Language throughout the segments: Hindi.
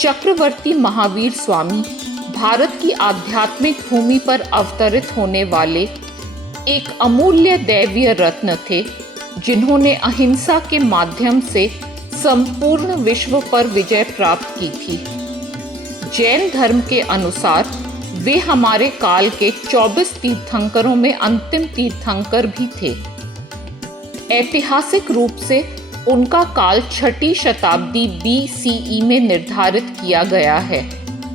चक्रवर्ती महावीर स्वामी भारत की आध्यात्मिक भूमि पर अवतरित होने वाले एक अमूल्य दैवीय रत्न थे, जिन्होंने अहिंसा के माध्यम से संपूर्ण विश्व पर विजय प्राप्त की थी। जैन धर्म के अनुसार वे हमारे काल के 24 तीर्थंकरों में अंतिम तीर्थंकर भी थे। ऐतिहासिक रूप से उनका काल 6ठी शताब्दी BCE में निर्धारित किया गया है।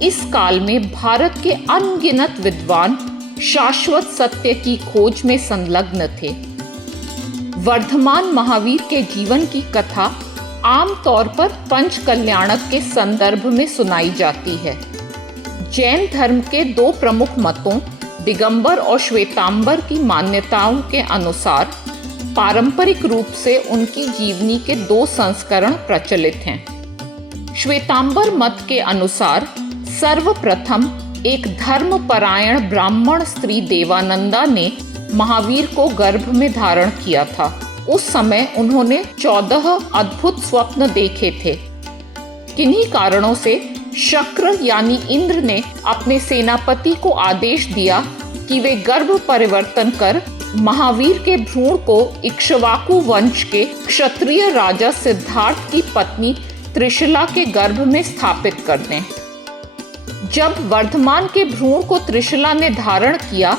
इस काल में भारत के अनगिनत विद्वान शाश्वत सत्य की खोज में संलग्न थे। वर्धमान महावीर के जीवन की कथा आमतौर पर पंच कल्याणक के संदर्भ में सुनाई जाती है। जैन धर्म के 2 प्रमुख मतों दिगंबर और श्वेतांबर की मान्यताओं के अनुसार पारंपरिक रूप से उनकी जीवनी के 2 संस्करण प्रचलित हैं। श्वेतांबर मत के अनुसार सर्वप्रथम एक धर्मपरायण ब्राह्मण स्त्री देवानंदा ने महावीर को गर्भ में धारण किया था। उस समय उन्होंने 14 अद्भुत स्वप्न देखे थे। किन्हीं कारणों से शक्र यानी इंद्र ने अपने सेनापति को आदेश दिया कि वे गर्भ परिवर्तन कर महावीर के भ्रूण को इक्ष्वाकु वंश के क्षत्रिय राजा सिद्धार्थ की पत्नी त्रिशला के गर्भ में स्थापित कर दें। जब वर्धमान के भ्रूण को त्रिशला ने धारण किया,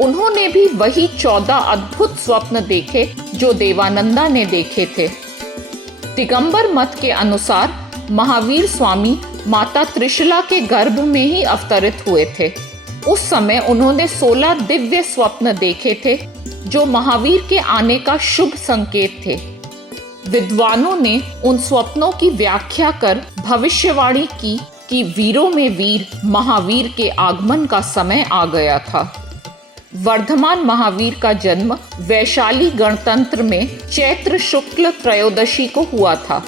उन्होंने भी वही 14 अद्भुत स्वप्न देखे जो देवानंदा ने देखे थे। दिगंबर मत के अनुसार महावीर स्वामी माता त्रिशला के गर्भ में ही अवतरित हुए थे। उस समय उन्होंने 16 दिव्य स्वप्न देखे थे जो महावीर के आने का शुभ संकेत थे। विद्वानों ने उन स्वप्नों की व्याख्या कर भविष्यवाणी की कि वीरों में वीर महावीर के आगमन का समय आ गया था। वर्धमान महावीर का जन्म वैशाली गणतंत्र में चैत्र शुक्ल त्रयोदशी को हुआ था।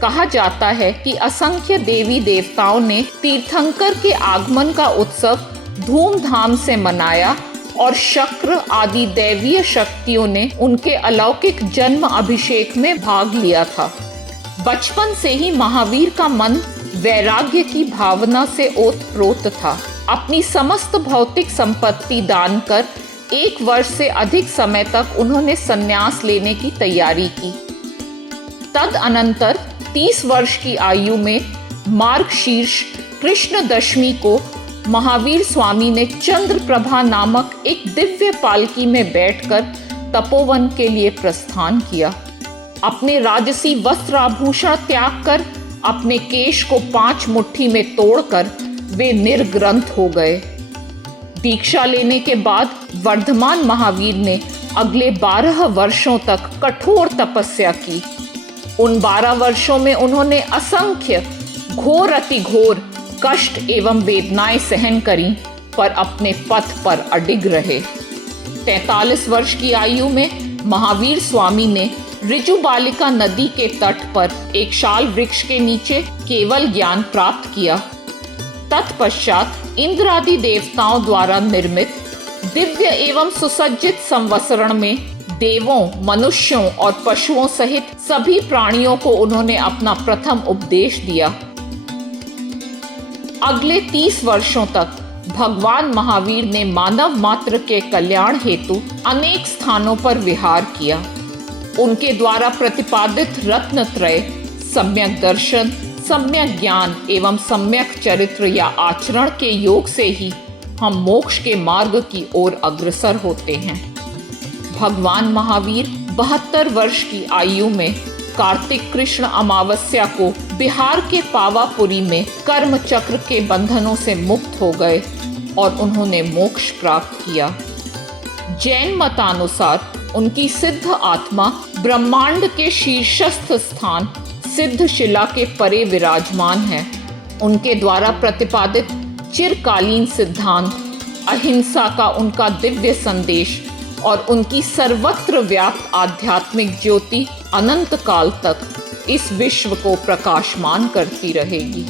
कहा जाता है कि असंख्य देवी देवताओं ने तीर्थंकर के आगमन का उत्सव धूमधाम से मनाया और शक्र आदि दैवीय शक्तियों ने उनके अलौकिक जन्म अभिषेक में भाग लिया था। बचपन से ही महावीर का मन वैराग्य की भावना से ओतप्रोत था। अपनी समस्त भौतिक संपत्ति दान कर 1 वर्ष से अधिक समय तक उन्होंने संन्यास लेने की तैयारी की। तदअनंतर 30 वर्ष की आयु में मार्गशीर्ष कृष्ण दशमी को महावीर स्वामी ने चंद्रप्रभा नामक एक दिव्य पालकी में बैठकर तपोवन के लिए प्रस्थान किया। अपने राजसी वस्त्र आभूषण त्याग कर अपने केश को 5 मुट्ठी में तोड़कर वे निर्ग्रंथ हो गए। दीक्षा लेने के बाद वर्धमान महावीर ने अगले 12 वर्षों तक कठोर तपस्या की। उन 12 वर्षों में उन्होंने असंख्य घोर अतिघोर कष्ट एवं वेदनाएं सहन करी, पर अपने पथ पर अडिग रहे। 43 वर्ष की आयु में महावीर स्वामी ने ऋजुबालिका नदी के तट पर एक शाल वृक्ष के नीचे केवल ज्ञान प्राप्त किया। तत्पश्चात इंद्र आदि देवताओं द्वारा निर्मित दिव्य एवं सुसज्जित संवसरण में देवों, मनुष्यों और पशुओं सहित सभी प्राणियों को उन्होंने अपना प्रथम उपदेश दिया। अगले 30 वर्षों तक भगवान महावीर ने मानव मात्र के कल्याण हेतु अनेक स्थानों पर विहार किया। उनके द्वारा प्रतिपादित रत्नत्रय सम्यक दर्शन, सम्यक ज्ञान एवं सम्यक चरित्र या आचरण के योग से ही हम मोक्ष के मार्ग की ओर अग्रसर होते हैं। भगवान महावीर 72 वर्ष की आयु में कार्तिक कृष्ण अमावस्या को बिहार के पावापुरी में कर्म चक्र के बंधनों से मुक्त हो गए और उन्होंने मोक्ष प्राप्त किया। जैन मतानुसार उनकी सिद्ध आत्मा ब्रह्मांड के शीर्षस्थ स्थान सिद्ध शिला के परे विराजमान है। उनके द्वारा प्रतिपादित चिरकालीन सिद्धांत, अहिंसा का उनका दिव्य संदेश और उनकी सर्वत्र व्याप्त आध्यात्मिक ज्योति अनंत काल तक इस विश्व को प्रकाशमान करती रहेगी।